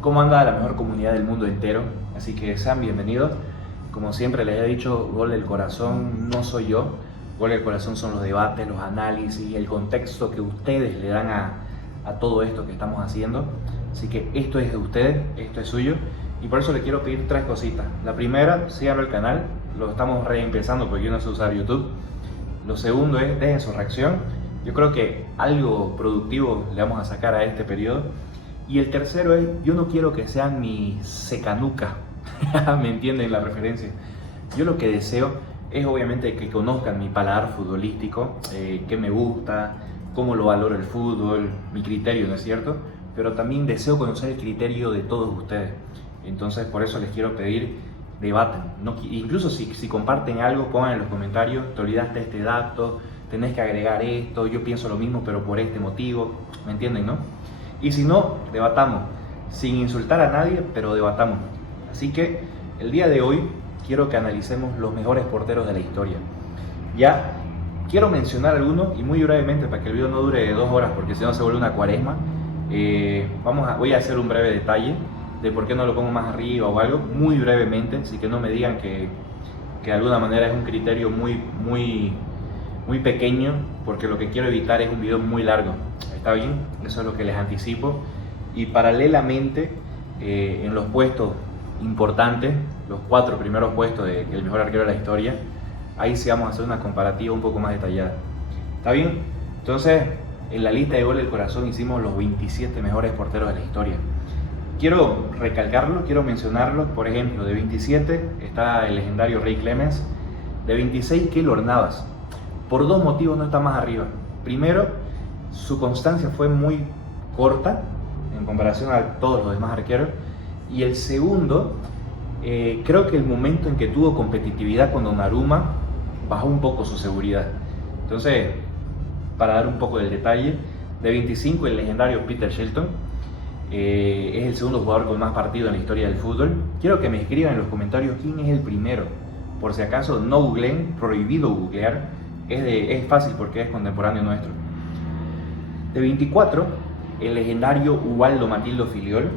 ¿Cómo anda la mejor comunidad del mundo entero? Así que sean bienvenidos. Como siempre les he dicho, Gol del Corazón no soy yo. Gol del Corazón son los debates, los análisis, el contexto que ustedes le dan a todo esto que estamos haciendo. Así que esto es de ustedes, esto es suyo. Y por eso les quiero pedir tres cositas. La primera, síganme el canal. Lo estamos reempezando porque yo no sé usar YouTube. Lo segundo es, dejen su reacción. Yo creo que algo productivo le vamos a sacar a este periodo. Y el tercero es, yo no quiero que sean mi secanuca, ¿me entienden la referencia? Yo lo que deseo es obviamente que conozcan mi paladar futbolístico, qué me gusta, cómo lo valoro el fútbol, mi criterio, ¿no es cierto? Pero también deseo conocer el criterio de todos ustedes. Entonces por eso les quiero pedir, debaten. No, incluso si comparten algo, pongan en los comentarios, te olvidaste de este dato, tenés que agregar esto, yo pienso lo mismo pero por este motivo, ¿me entienden, no? Y si no, debatamos, sin insultar a nadie, pero debatamos. Así que el día de hoy quiero que analicemos los mejores porteros de la historia. Ya quiero mencionar algunos y muy brevemente para que el video no dure 2 horas porque si no se vuelve una cuaresma. Voy a hacer un breve detalle de por qué no lo pongo más arriba o algo, muy brevemente, así que no me digan que de alguna manera es un criterio muy pequeño, porque lo que quiero evitar es un video muy largo. ¿Está bien? Eso es lo que les anticipo. Y paralelamente, en los puestos importantes, los 4 primeros puestos del mejor arquero de la historia, ahí sí vamos a hacer una comparativa un poco más detallada. ¿Está bien? Entonces, en la lista de Gol del Corazón hicimos los 27 mejores porteros de la historia. Quiero recalcarlo, quiero mencionarlos. Por ejemplo, de 27 está el legendario Ray Clemens. De 26, Keylor Navas. Por 2 motivos no está más arriba. Primero, su constancia fue muy corta en comparación a todos los demás arqueros. Y el segundo, creo que el momento en que tuvo competitividad con Donnarumma bajó un poco su seguridad. Entonces, para dar un poco del detalle, de 25 el legendario Peter Shilton, es el segundo jugador con más partidos en la historia del fútbol. Quiero que me escriban en los comentarios quién es el primero. Por si acaso no googleen, prohibido googlear, es fácil porque es contemporáneo nuestro. De 24, el legendario Ubaldo Matildo Filiol.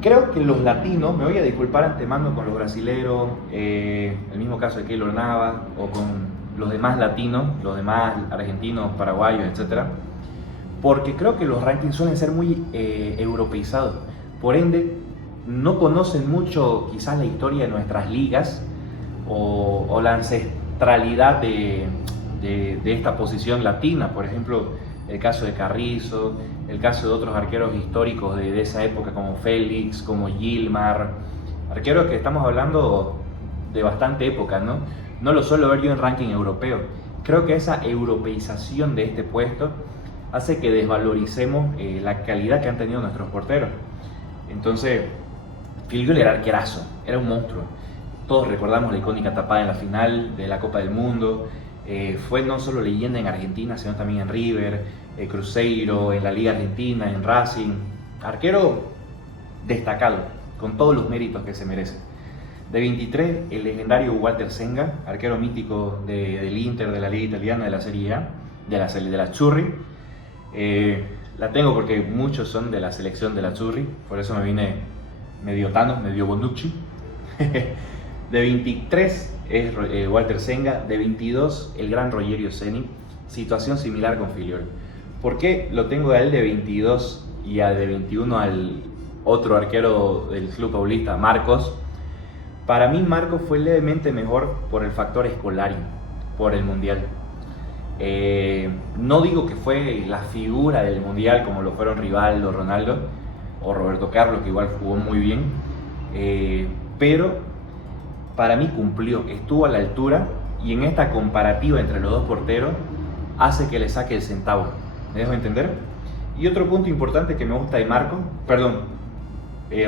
Creo que los latinos, me voy a disculpar antemano con los brasileros, el mismo caso de Keylor Navas, o con los demás latinos, los demás argentinos, paraguayos, etc. Porque creo que los rankings suelen ser muy europeizados. Por ende, no conocen mucho quizás la historia de nuestras ligas o la ancestralidad de esta posición latina. Por ejemplo, el caso de Carrizo, el caso de otros arqueros históricos de esa época como Félix, como Gilmar, arqueros que estamos hablando de bastante época, ¿no? No lo suelo ver yo en ranking europeo. Creo que esa europeización de este puesto hace que desvaloricemos la calidad que han tenido nuestros porteros. Entonces, Filiol era arquerazo, era un monstruo. Todos recordamos la icónica tapada en la final de la Copa del Mundo. Fue no solo leyenda en Argentina, sino también en River, Cruzeiro, en la Liga Argentina, en Racing. Arquero destacado, con todos los méritos que se merece. De 23, el legendario Walter Senga, arquero mítico del Inter, de la Liga Italiana, de la Serie A, de la Azzurri. La tengo porque muchos son de la selección de la Azzurri, por eso me vine medio Tano, medio Bonucci. De 23 es Walter Senga, de 22 el gran Rogerio Ceni, situación similar con Filiol. ¿Por qué lo tengo a él de 22 y de 21 al otro arquero del club paulista, Marcos? Para mí Marcos fue levemente mejor por el factor Scolari, por el Mundial. No digo que fue la figura del Mundial como lo fueron Rivaldo, Ronaldo o Roberto Carlos, que igual jugó muy bien, pero para mí cumplió, estuvo a la altura y en esta comparativa entre los dos porteros hace que le saque el centavo. ¿Me dejo entender? Y otro punto importante que me gusta de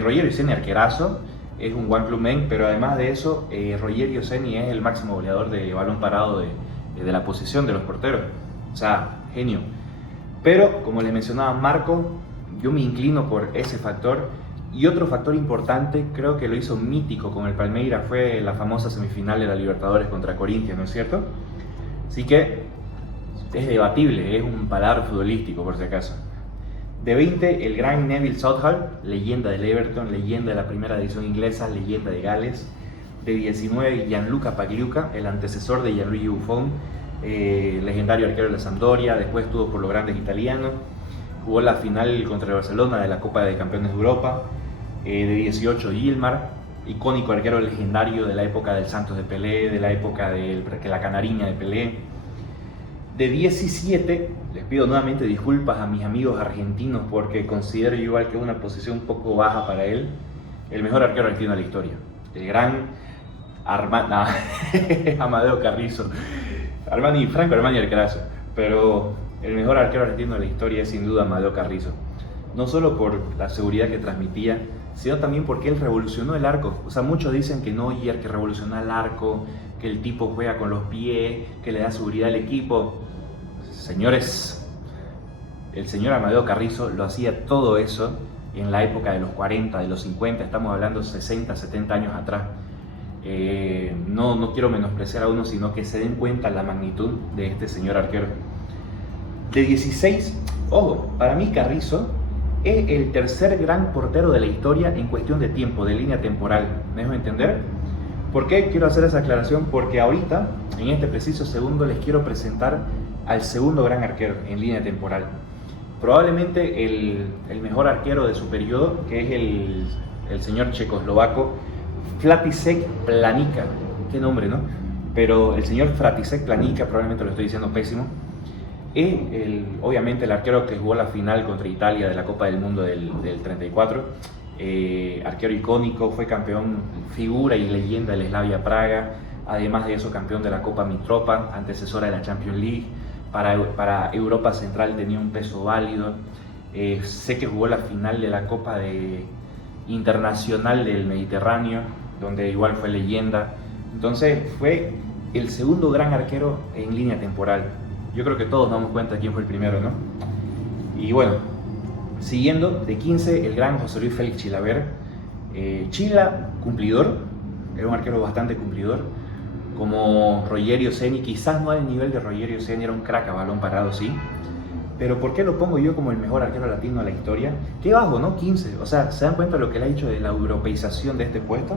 Rogerio Ceni arquerazo, es un one club man, pero además de eso, Rogerio Ceni es el máximo goleador de balón parado de la posición de los porteros. O sea, genio. Pero, como les mencionaba Marco, yo me inclino por ese factor. Y otro factor importante, creo que lo hizo mítico con el Palmeiras, fue la famosa semifinal de la Libertadores contra Corinthians, ¿no es cierto? Así que es debatible, es un paladar futbolístico por si acaso. De 20, el gran Neville Southall, leyenda del Everton, leyenda de la primera división inglesa, leyenda de Gales. De 19, Gianluca Pagliuca, el antecesor de Gianluigi Buffon, legendario arquero de la Sampdoria, después estuvo por los grandes italianos, jugó la final contra el Barcelona de la Copa de Campeones de Europa. De 18, Gilmar, icónico arquero legendario de la época del Santos de Pelé, de la época de la Canariña de Pelé. De 17, les pido nuevamente disculpas a mis amigos argentinos porque considero igual que es una posición un poco baja para él, el mejor arquero argentino de la historia, el gran Amadeo Carrizo. Franco Armani arquerazo, pero el mejor arquero argentino de la historia es sin duda Amadeo Carrizo. No solo por la seguridad que transmitía, sino también porque él revolucionó el arco. O sea, muchos dicen que Neuer, que revolucionó el arco, que el tipo juega con los pies, que le da seguridad al equipo. Señores, el señor Amadeo Carrizo lo hacía todo eso en la época de los 40, de los 50, estamos hablando 60, 70 años atrás. No quiero menospreciar a uno, sino que se den cuenta la magnitud de este señor arquero. De 16, ojo, para mí Carrizo es el tercer gran portero de la historia en cuestión de tiempo, de línea temporal. ¿Me dejo entender? ¿Por qué quiero hacer esa aclaración? Porque ahorita, en este preciso segundo, les quiero presentar al segundo gran arquero en línea temporal. Probablemente el mejor arquero de su periodo, que es el señor checoslovaco František Planica. Qué nombre, ¿no? Pero el señor František Planica, probablemente lo estoy diciendo pésimo, es obviamente el arquero que jugó la final contra Italia de la Copa del Mundo del 34, arquero icónico, fue campeón, figura y leyenda del Slavia Praga, además de eso campeón de la Copa Mitropa, antecesora de la Champions League, para Europa Central tenía un peso válido. Sé que jugó la final de la Copa Internacional del Mediterráneo, donde igual fue leyenda. Entonces fue el segundo gran arquero en línea temporal. Yo creo que todos nos damos cuenta de quién fue el primero, ¿no? Y bueno, siguiendo, de 15, el gran José Luis Félix Chilavert. Chila, cumplidor, era un arquero bastante cumplidor, como Rogerio Ceni, quizás no al nivel de Rogerio Ceni, era un crack a balón parado, sí. Pero ¿por qué lo pongo yo como el mejor arquero latino de la historia? Qué bajo, ¿no? 15. O sea, ¿se dan cuenta de lo que le ha dicho de la europeización de este puesto?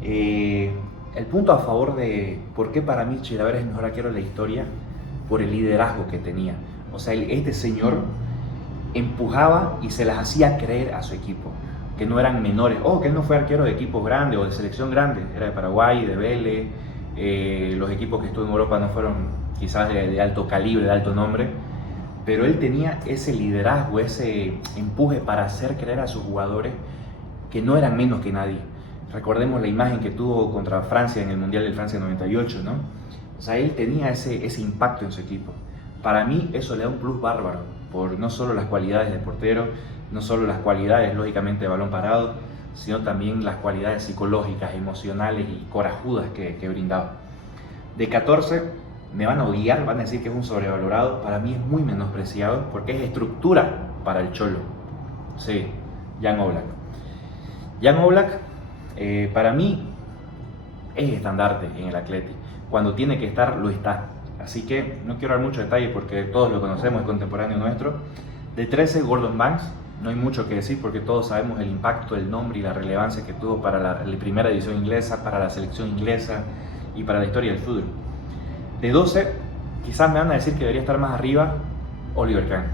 El punto a favor de por qué para mí Chilavert es el mejor arquero de la historia, por el liderazgo que tenía. O sea, este señor empujaba y se las hacía creer a su equipo, que no eran menores. Que él no fue arquero de equipos grandes o de selección grande, era de Paraguay, de Vélez. Los equipos que estuvo en Europa no fueron quizás de alto calibre, de alto nombre, pero él tenía ese liderazgo, ese empuje para hacer creer a sus jugadores que no eran menos que nadie. Recordemos la imagen que tuvo contra Francia en el Mundial del Francia 98, ¿no? O sea, él tenía ese impacto en su equipo. Para mí eso le da un plus bárbaro, por no solo las cualidades de portero, no solo las cualidades, lógicamente, de balón parado, sino también las cualidades psicológicas, emocionales y corajudas que brindaba. De 14, me van a odiar, van a decir que es un sobrevalorado. Para mí es muy menospreciado porque es estructura para el Cholo. Sí, Jan Oblak. Jan Oblak, para mí, es estandarte en el Atleti. Cuando tiene que estar, lo está. Así que no quiero dar mucho detalle porque todos lo conocemos, es contemporáneo nuestro. De 13, Gordon Banks. No hay mucho que decir porque todos sabemos el impacto, el nombre y la relevancia que tuvo para la primera división inglesa, para la selección inglesa y para la historia del fútbol. De 12, quizás me van a decir que debería estar más arriba, Oliver Kahn.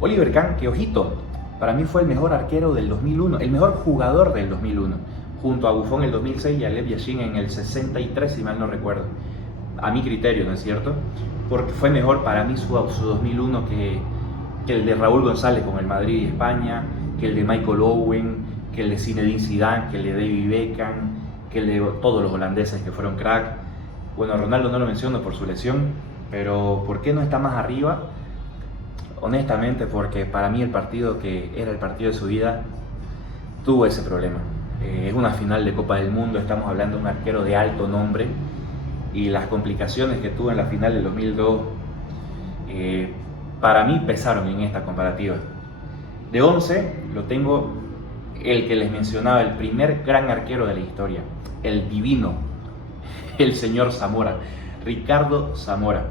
Oliver Kahn, que ojito, para mí fue el mejor arquero del 2001, el mejor jugador del 2001, junto a Buffon en el 2006 y a Lev Yashin en el 63, si mal no recuerdo. A mi criterio, ¿no es cierto? Porque fue mejor para mí su 2001 que el de Raúl González con el Madrid y España, que el de Michael Owen, que el de Zinedine Zidane, que el de David Beckham, que el de todos los holandeses que fueron crack. Bueno, Ronaldo no lo menciono por su lesión, pero ¿por qué no está más arriba? Honestamente, porque para mí el partido que era el partido de su vida tuvo ese problema. Es una final de Copa del Mundo, estamos hablando de un arquero de alto nombre y las complicaciones que tuvo en la final del 2002 para mí pesaron en esta comparativa. De 11 lo tengo el que les mencionaba, el primer gran arquero de la historia, el divino, el señor Zamora, Ricardo Zamora,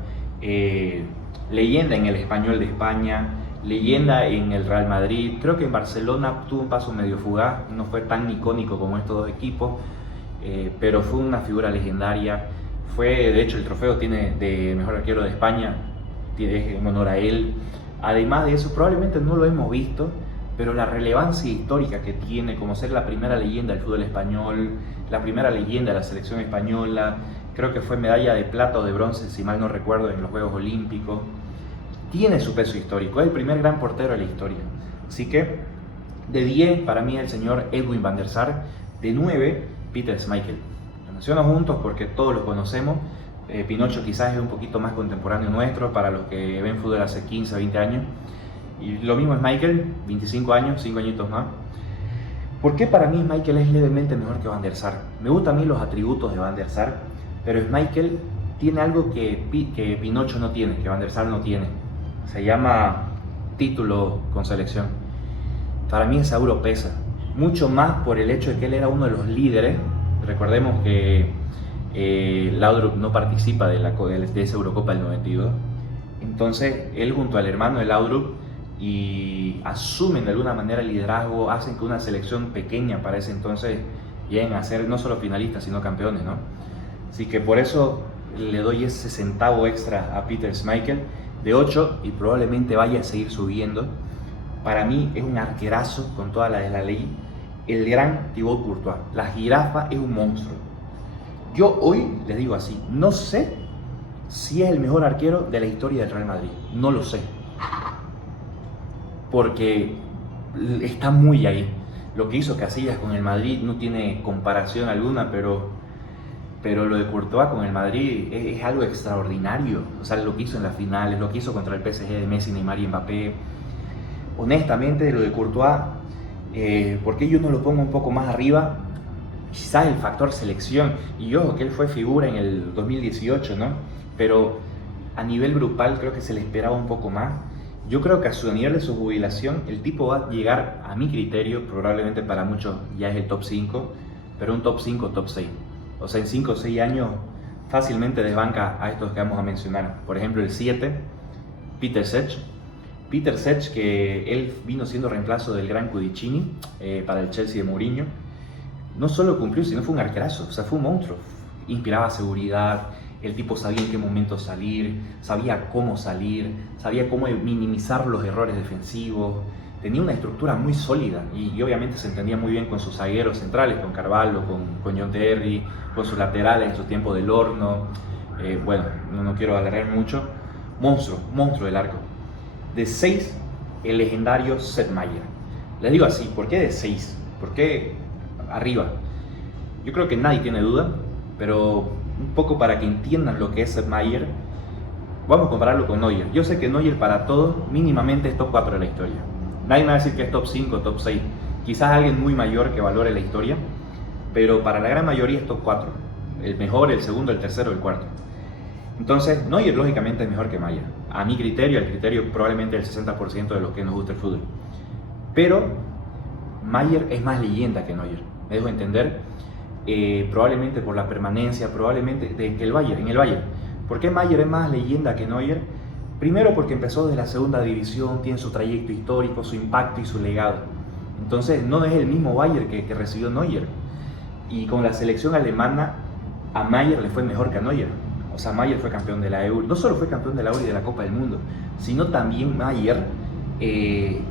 leyenda en el Español de España, leyenda en el Real Madrid. Creo que en Barcelona tuvo un paso medio fugaz, no fue tan icónico como estos dos equipos, pero fue una figura legendaria. Fue, de hecho, el trofeo tiene de mejor arquero de España, tiene en honor a él. Además de eso, probablemente no lo hemos visto, pero la relevancia histórica que tiene como ser la primera leyenda del fútbol español, la primera leyenda de la selección española, creo que fue medalla de plata o de bronce, si mal no recuerdo, en los Juegos Olímpicos, tiene su peso histórico, es el primer gran portero de la historia. Así que, de 10 para mí el señor Edwin van der Sar, de 9 Peter Schmeichel. Lo menciono juntos porque todos los conocemos. Pinocho quizás es un poquito más contemporáneo nuestro, para los que ven fútbol hace 15 o 20 años. Y lo mismo es Michael, 25 años, 5 añitos más. ¿Por qué para mí Michael es levemente mejor que Van der Sar? Me gustan a mí los atributos de Van der Sar, pero Michael tiene algo que Pinocho no tiene, que Van der Sar no tiene. Se llama título con selección. Para mí esa euro pesa, mucho más por el hecho de que él era uno de los líderes. Recordemos que Laudrup no participa de esa Eurocopa del 92. Entonces él junto al hermano de Laudrup y asumen de alguna manera el liderazgo, hacen que una selección pequeña para ese entonces lleguen a ser no solo finalistas sino campeones, ¿no? Así que por eso le doy ese centavo extra a Peter Schmeichel, de 8, y probablemente vaya a seguir subiendo. Para mí es un arquerazo con toda la de la ley, el gran Thibaut Courtois. La jirafa es un monstruo. Yo hoy les digo así, no sé si es el mejor arquero de la historia del Real Madrid, no lo sé, porque está muy ahí. Lo que hizo Casillas con el Madrid no tiene comparación alguna, pero lo de Courtois con el Madrid es algo extraordinario. O sea, lo que hizo en las finales, lo que hizo contra el PSG de Messi, Neymar y Mbappé. Honestamente, lo de Courtois, ¿por qué yo no lo pongo un poco más arriba? Quizás el factor selección, y ojo que él fue figura en el 2018, ¿no? Pero a nivel grupal creo que se le esperaba un poco más. Yo creo que a su nivel de su jubilación, el tipo va a llegar, a mi criterio, probablemente para muchos ya es el top 5, pero un top 5, top 6. O sea, en 5 o 6 años fácilmente desbanca a estos que vamos a mencionar. Por ejemplo, el 7, Peter Cech. Peter Cech, que él vino siendo reemplazo del gran Cudicini para el Chelsea de Mourinho. No solo cumplió, sino fue un arquerazo, o sea, fue un monstruo. Inspiraba seguridad, el tipo sabía en qué momento salir, sabía cómo minimizar los errores defensivos. Tenía una estructura muy sólida y obviamente se entendía muy bien con sus zagueros centrales, con Carvalho, con John Terry, con sus laterales en su tiempo del horno. Bueno, no quiero alargar mucho. Monstruo del arco. De 6, el legendario Sepp Maier. Les digo así, ¿por qué de 6? ¿Por qué arriba? Yo creo que nadie tiene duda, pero un poco para que entiendan lo que es Sepp Maier, vamos a compararlo con Neuer. Yo sé que Neuer para todos mínimamente es top 4 de la historia. Nadie me va a decir que es top 5, top 6. Quizás alguien muy mayor que valore la historia, pero para la gran mayoría es top 4. El mejor, el segundo, el tercero, el cuarto. Entonces, Neuer lógicamente es mejor que Maier. A mi criterio, al criterio probablemente del 60% de los que nos gusta el fútbol. Pero Maier es más leyenda que Neuer. Me dejo entender. Probablemente por la permanencia, probablemente en el Bayern. ¿Por qué Maier es más leyenda que Neuer? Primero porque empezó desde la segunda división, tiene su trayecto histórico, su impacto y su legado. Entonces no es el mismo Bayern que recibió Neuer. Y con la selección alemana a Maier le fue mejor que a Neuer. O sea, Maier fue campeón de la Euro, no solo fue campeón de la Euro y de la Copa del Mundo, sino también Maier de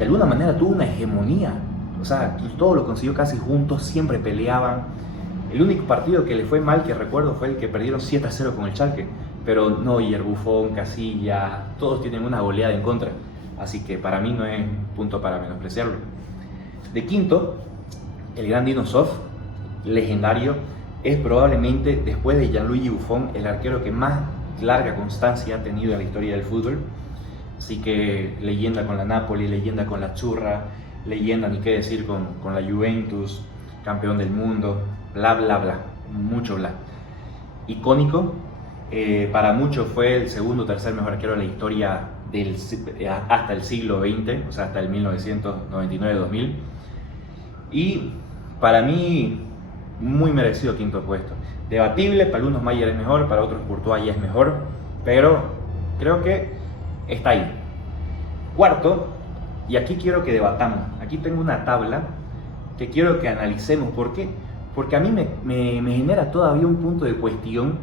alguna manera tuvo una hegemonía. O sea, todo lo consiguió casi juntos, siempre peleaban. El único partido que le fue mal, que recuerdo, fue el que perdieron 7-0 con el Schalke. Pero Neuer, Buffon, Casillas, todos tienen una goleada en contra. Así que para mí no es punto para menospreciarlo. De quinto, el gran Dino Zoff, legendario, es probablemente, después de Gianluigi Buffon, el arquero que más larga constancia ha tenido en la historia del fútbol. Así que leyenda con la Napoli, leyenda con la Azzurra, leyenda, ni qué decir, con la Juventus, campeón del mundo, bla bla bla, mucho bla. Icónico, para muchos fue el segundo o tercer mejor arquero de la historia hasta el siglo XX, o sea, hasta el 1999-2000. Y para mí, muy merecido quinto puesto. Debatible, para algunos Maier es mejor, para otros Courtois ya es mejor, pero creo que está ahí. Cuarto, y aquí quiero que debatamos, aquí tengo una tabla que quiero que analicemos. ¿Por qué? Porque a mí me genera todavía un punto de cuestión.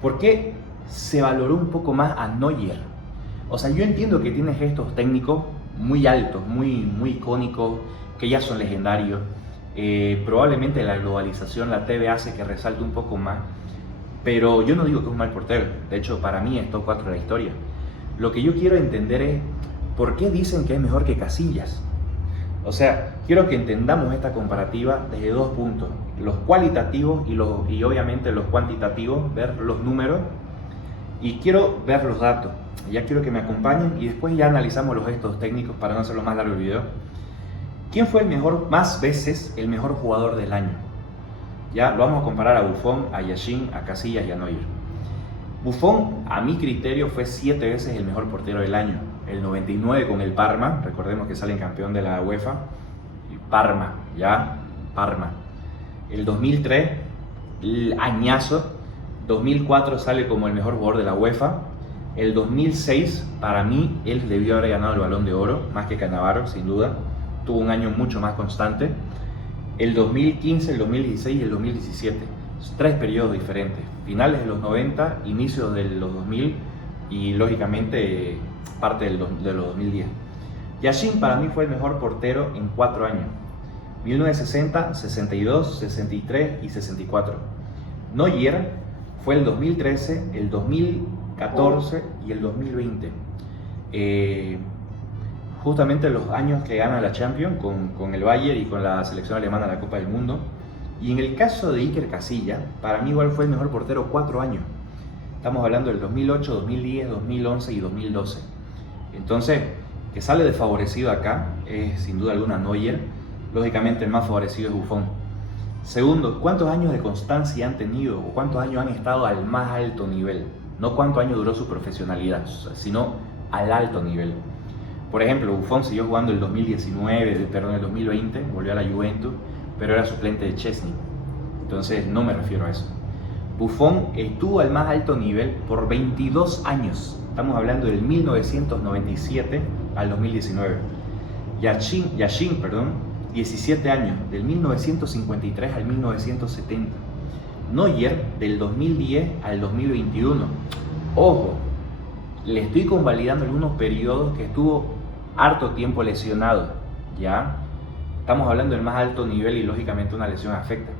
¿Por qué se valoró un poco más a Neuer? O sea, yo entiendo que tiene gestos técnicos muy altos, muy icónicos, que ya son legendarios. Probablemente la globalización, la TV hace que resalte un poco más, pero yo no digo que es un mal portero. De hecho, para mí es top 4 de la historia. Lo que yo quiero entender es por qué dicen que es mejor que Casillas. O sea, quiero que entendamos esta comparativa desde dos puntos: los cualitativos y obviamente los cuantitativos, ver los números, y quiero ver los datos. Ya quiero que me acompañen y después ya analizamos los gestos técnicos para no hacerlo más largo el video. ¿Quién fue más veces el mejor jugador del año? Ya lo vamos a comparar a Buffon, a Yashin, a Casillas y a Neuer. Buffon, a mi criterio, fue 7 veces el mejor portero del año. El 99 con el Parma, recordemos que sale campeón de la UEFA. Parma. El 2003, el añazo. 2004 sale como el mejor jugador de la UEFA. El 2006, para mí, él debió haber ganado el Balón de Oro, más que Cannavaro, sin duda. Tuvo un año mucho más constante. El 2015, el 2016 y el 2017. 3 periodos diferentes. Finales de los 90, inicios de los 2000 y, lógicamente, parte de los 2010. Yashin para mí fue el mejor portero en 4 años. 1960, 62, 63 y 64. Neuer fue el 2013, el 2014 y el 2020. Justamente los años que gana la Champions con el Bayern y con la selección alemana de la Copa del Mundo. Y en el caso de Iker Casillas, para mí igual fue el mejor portero 4 años. Estamos hablando del 2008, 2010, 2011 y 2012. Entonces, que sale desfavorecido acá es sin duda alguna Neuer. Lógicamente el más favorecido es Buffon. Segundo, ¿cuántos años de constancia han tenido o cuántos años han estado al más alto nivel? No cuántos años duró su profesionalidad, sino al alto nivel. Por ejemplo, Buffon siguió jugando el 2019, perdón, el 2020, volvió a la Juventus, pero era suplente de Chesney. Entonces no me refiero a eso. Buffon estuvo al más alto nivel por 22 años. Estamos hablando del 1997 al 2019. Yashin, 17 años, del 1953 al 1970. Neuer, del 2010 al 2021. Ojo, le estoy convalidando algunos periodos que estuvo harto tiempo lesionado, ¿ya? Estamos hablando del más alto nivel y lógicamente una lesión afecta.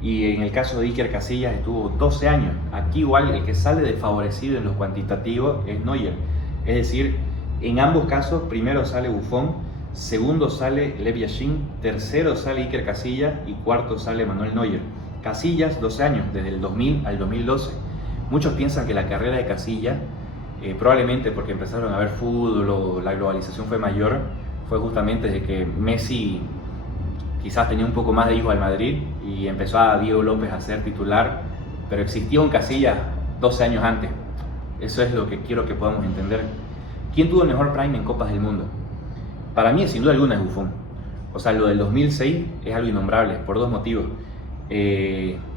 Y en el caso de Iker Casillas estuvo 12 años. Aquí igual el que sale desfavorecido en los cuantitativos es Neuer. Es decir, en ambos casos, primero sale Buffon, segundo sale Lev Yashin, tercero sale Iker Casillas y cuarto sale Manuel Neuer. Casillas, 12 años, desde el 2000 al 2012. Muchos piensan que la carrera de Casillas, probablemente porque empezaron a ver fútbol o la globalización fue mayor, fue justamente desde que Messi quizás tenía un poco más de hijo al Madrid y empezó a Diego López a ser titular, pero existió un Casillas 12 años antes. Eso es lo que quiero que podamos entender. ¿Quién tuvo el mejor prime en Copas del Mundo? Para mí, sin duda alguna, es Buffon. O sea, lo del 2006 es algo innombrable, por dos motivos.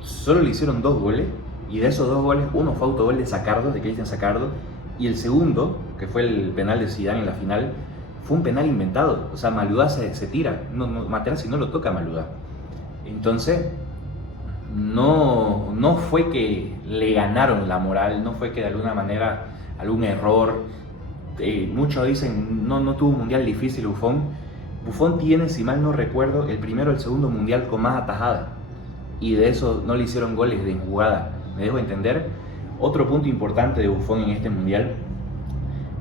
Solo le hicieron 2 goles, y de esos 2 goles, uno fue autogol de Sacardo, de Cristian Sacardo, y el segundo, que fue el penal de Zidane en la final, fue un penal inventado. O sea, Maludá se tira, Materazzi no lo toca a Maludá. Entonces, no fue que le ganaron la moral, no fue que de alguna manera algún error. Muchos dicen no tuvo un mundial difícil Buffon. Buffon tiene, si mal no recuerdo, el primero o el segundo mundial con más atajada, y de eso no le hicieron goles de jugada. ¿Me dejo entender? Otro punto importante de Buffon en este mundial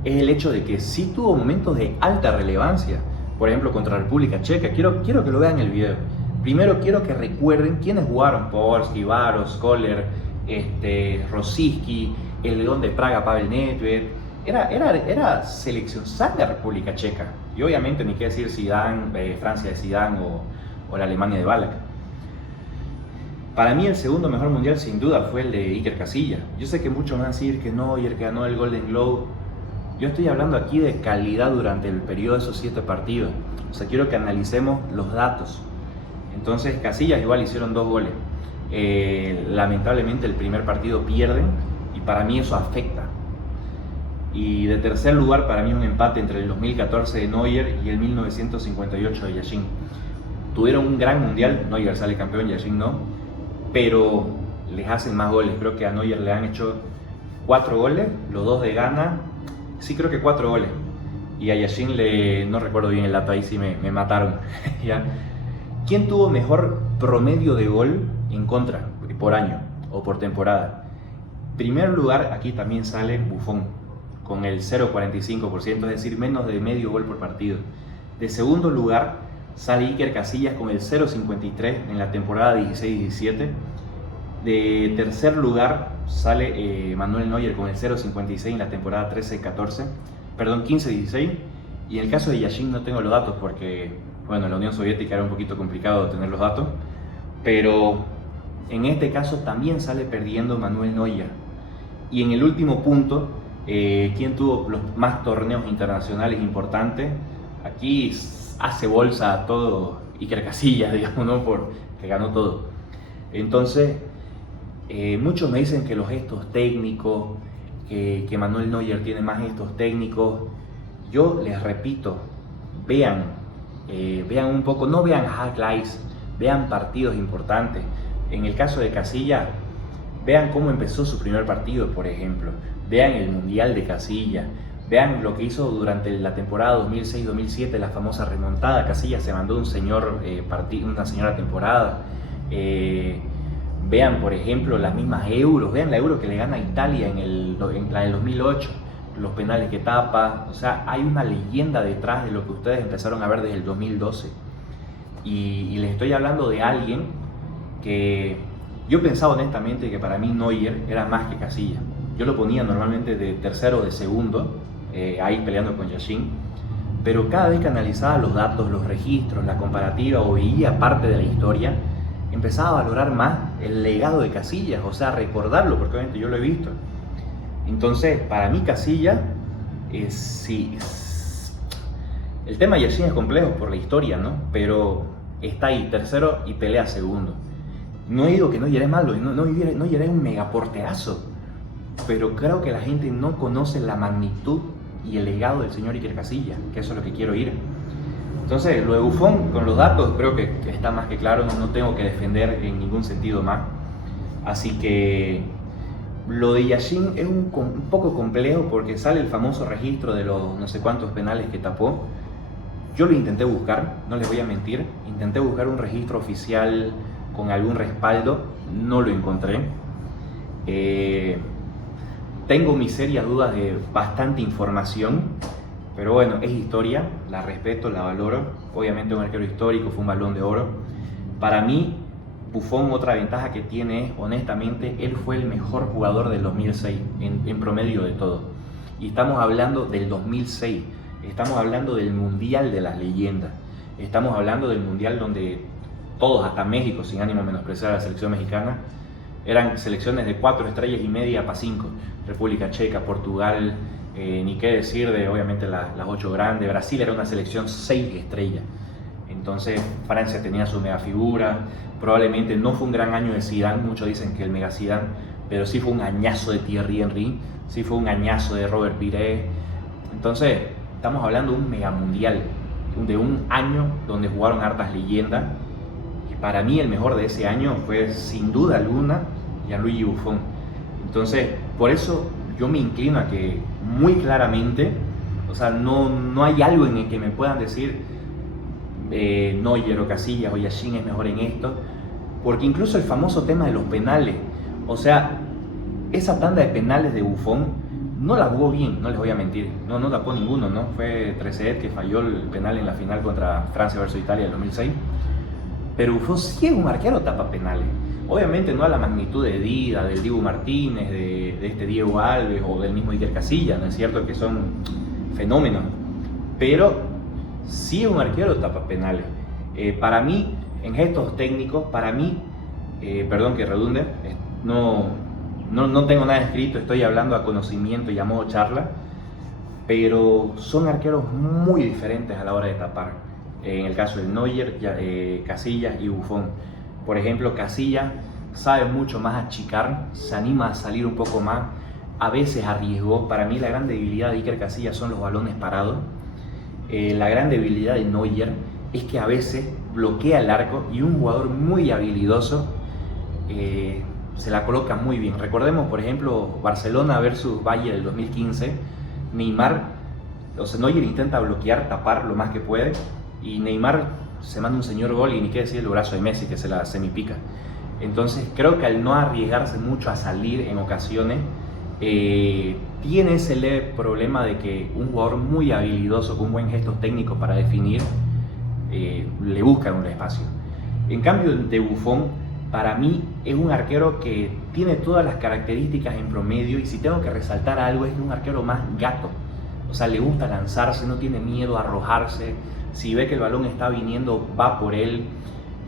es el hecho de que sí tuvo momentos de alta relevancia. Por ejemplo, contra República Checa. Quiero que lo vean en el video. Primero quiero que recuerden quiénes jugaron: Podolski, Baros, Koller, Rosicky, el León de Praga, Pavel Nedved. Era selección de República Checa. Y obviamente ni qué decir Zidane, Francia de Zidane o la Alemania de Ballack. Para mí el segundo mejor mundial sin duda fue el de Iker Casillas. Yo sé que muchos van a decir que Neuer, que ganó el Golden Globe. Yo estoy hablando aquí de calidad durante el periodo de esos 7 partidos. O sea, quiero que analicemos los datos. Entonces, Casillas igual hicieron 2 goles. Lamentablemente el primer partido pierden y para mí eso afecta. Y de tercer lugar para mí un empate entre el 2014 de Neuer y el 1958 de Yashin. Tuvieron un gran mundial, Neuer sale campeón, Yashin no, pero les hacen más goles. Creo que a Neuer le han hecho 4 goles, los 2 de Ghana, sí creo que 4 goles. Y a Yashin no recuerdo bien el dato, ahí sí me mataron. ¿Ya? ¿Quién tuvo mejor promedio de gol en contra por año o por temporada? Primer lugar, aquí también sale Buffon, con el 0,45%, es decir, menos de medio gol por partido. De segundo lugar, sale Iker Casillas con el 0,53 en la temporada 16-17. De tercer lugar, sale Manuel Neuer con el 0,56 en la temporada 13-14, perdón, 15-16. Y en el caso de Yashin no tengo los datos porque, bueno, en la Unión Soviética era un poquito complicado tener los datos, pero en este caso también sale perdiendo Manuel Neuer. Y en el último punto, ¿quién tuvo los más torneos internacionales importantes? Aquí hace bolsa a todo Iker Casillas, digamos, ¿no? Porque ganó todo. Entonces, muchos me dicen que los gestos técnicos, que Manuel Neuer tiene más gestos técnicos. Yo les repito, vean un poco, no vean highlights, vean partidos importantes. En el caso de Casillas, vean cómo empezó su primer partido, por ejemplo. Vean el Mundial de Casillas. Vean lo que hizo durante la temporada 2006-2007, la famosa remontada. Casillas se mandó una señora temporada. Vean, por ejemplo, las mismas Euros. Vean la Euro que le gana a Italia en la del 2008. Los penales que tapa. O sea, hay una leyenda detrás de lo que ustedes empezaron a ver desde el 2012. Y les estoy hablando de alguien que yo pensaba honestamente que para mí Neuer era más que Casillas. Yo lo ponía normalmente de tercero o de segundo, ahí peleando con Yashin. Pero cada vez que analizaba los datos, los registros, la comparativa o veía parte de la historia, empezaba a valorar más el legado de Casillas, o sea, recordarlo, porque obviamente yo lo he visto. Entonces, para mí Casillas, sí, el tema de Yashin es complejo por la historia, ¿no? Pero está ahí, tercero y pelea segundo. No digo que Neuer es malo, Neuer es un megaporterazo, pero creo que la gente no conoce la magnitud y el legado del señor Iker Casillas, que eso es lo que quiero ir. Entonces, lo de Buffon, con los datos, creo que está más que claro, no tengo que defender en ningún sentido más. Así que lo de Yashin es un poco complejo porque sale el famoso registro de los no sé cuántos penales que tapó. Yo lo intenté buscar, no les voy a mentir, intenté buscar un registro oficial con algún respaldo, no lo encontré. Tengo mis serias dudas de bastante información, pero bueno, es historia, la respeto, la valoro. Obviamente un arquero histórico, fue un Balón de Oro. Para mí, Buffon, otra ventaja que tiene es, honestamente, él fue el mejor jugador del 2006 en promedio de todo. Y estamos hablando del 2006, estamos hablando del Mundial de las leyendas, estamos hablando del Mundial donde todos, hasta México, sin ánimo de menospreciar a la selección mexicana, eran selecciones de 4 estrellas y media para 5. República Checa, Portugal, ni qué decir de obviamente las 8 grandes. Brasil era una selección 6 estrellas. Entonces Francia tenía su mega figura. Probablemente no fue un gran año de Zidane, muchos dicen que el mega Zidane, pero sí fue un añazo de Thierry Henry, sí fue un añazo de Robert Pires. Entonces estamos hablando de un mega mundial, de un año donde jugaron hartas leyendas. Para mí el mejor de ese año fue sin duda alguna Gianluigi Buffon. Entonces, por eso yo me inclino a que muy claramente, o sea, no hay algo en el que me puedan decir Neuer o Casillas o Yashin es mejor en esto, porque incluso el famoso tema de los penales, o sea, esa tanda de penales de Buffon no la jugó bien, no les voy a mentir, no tapó ninguno, ¿no? Fue Trezeguet que falló el penal en la final contra Francia versus Italia del 2006. Pero Buffon sí es un arquero tapa penales. Obviamente no a la magnitud de Dida, del Dibu Martínez, de este Diego Alves o del mismo Iker Casillas, ¿no es cierto? Que son fenómenos. Pero sí es un arquero tapa penales. Para mí, en gestos técnicos, para mí, perdón que redunde, no tengo nada escrito, estoy hablando a conocimiento y a modo charla, pero son arqueros muy diferentes a la hora de tapar. En el caso de Neuer, Casillas y Buffon. Por ejemplo, Casillas sabe mucho más achicar, se anima a salir un poco más. a veces arriesgó. Para mí la gran debilidad de Iker Casillas son los balones parados. La gran debilidad de Neuer es que a veces bloquea el arco y un jugador muy habilidoso se la coloca muy bien. Recordemos, por ejemplo, Barcelona versus Bayern del 2015. Neuer intenta bloquear, tapar lo más que puede, y Neymar se manda un señor gol, y ni qué decir el brazo de Messi que se la semipica. Entonces creo que al no arriesgarse mucho a salir en ocasiones, tiene ese leve problema de que un jugador muy habilidoso, con un buen gesto técnico para definir, le busca un espacio. En cambio de Buffon, para mí es un arquero que tiene todas las características en promedio, y si tengo que resaltar algo, es un arquero más gato. O sea, le gusta lanzarse, no tiene miedo a arrojarse. Si ve que el balón está viniendo, va por él.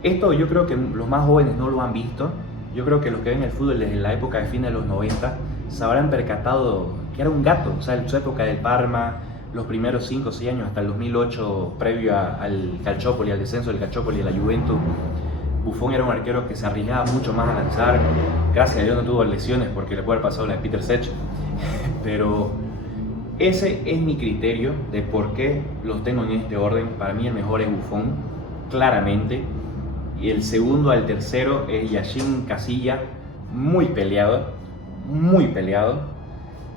Esto yo creo que los más jóvenes no lo han visto. Yo creo que los que ven el fútbol desde la época de fines de los 90 se habrán percatado que era un gato. O sea, en su época del Parma, los primeros 5 o 6 años, hasta el 2008, previo al Calciopoli, al descenso del Calciopoli y de la Juventus, Buffon era un arquero que se arriesgaba mucho más a lanzar. Gracias a Dios no tuvo lesiones, porque le puede haber pasado la de Peter Cech. Pero ese es mi criterio de por qué los tengo en este orden. Para mí el mejor es Buffon, claramente. Y el segundo al tercero es Yacine Casillas, muy peleado, muy peleado.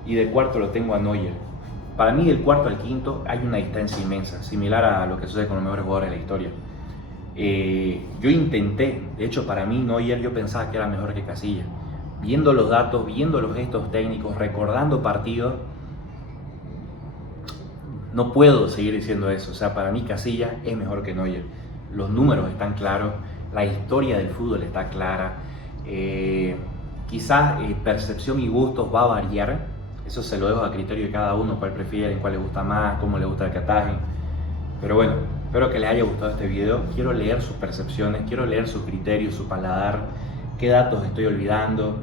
Y de cuarto lo tengo a Neuer. Para mí del cuarto al quinto hay una distancia inmensa, similar a lo que sucede con los mejores jugadores de la historia. Yo intenté, de hecho para mí Neuer, yo pensaba que era mejor que Casillas. Viendo los datos, viendo los gestos técnicos, recordando partidos, no puedo seguir diciendo eso. O sea, para mí Casillas es mejor que Neuer. Los números están claros, la historia del fútbol está clara. Quizás percepción y gustos va a variar. Eso se lo dejo a criterio de cada uno, cuál prefieren, cuál les gusta más, cómo les gusta el que atajen. Pero bueno, espero que les haya gustado este video. Quiero leer sus percepciones, quiero leer sus criterios, su paladar, qué datos estoy olvidando,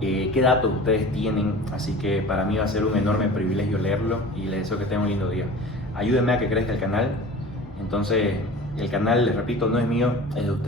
qué datos ustedes tienen. Así que para mí va a ser un enorme privilegio leerlo, y les deseo que tengan un lindo día. Ayúdenme a que crezca el canal. Entonces, el canal, les repito, no es mío, es de ustedes.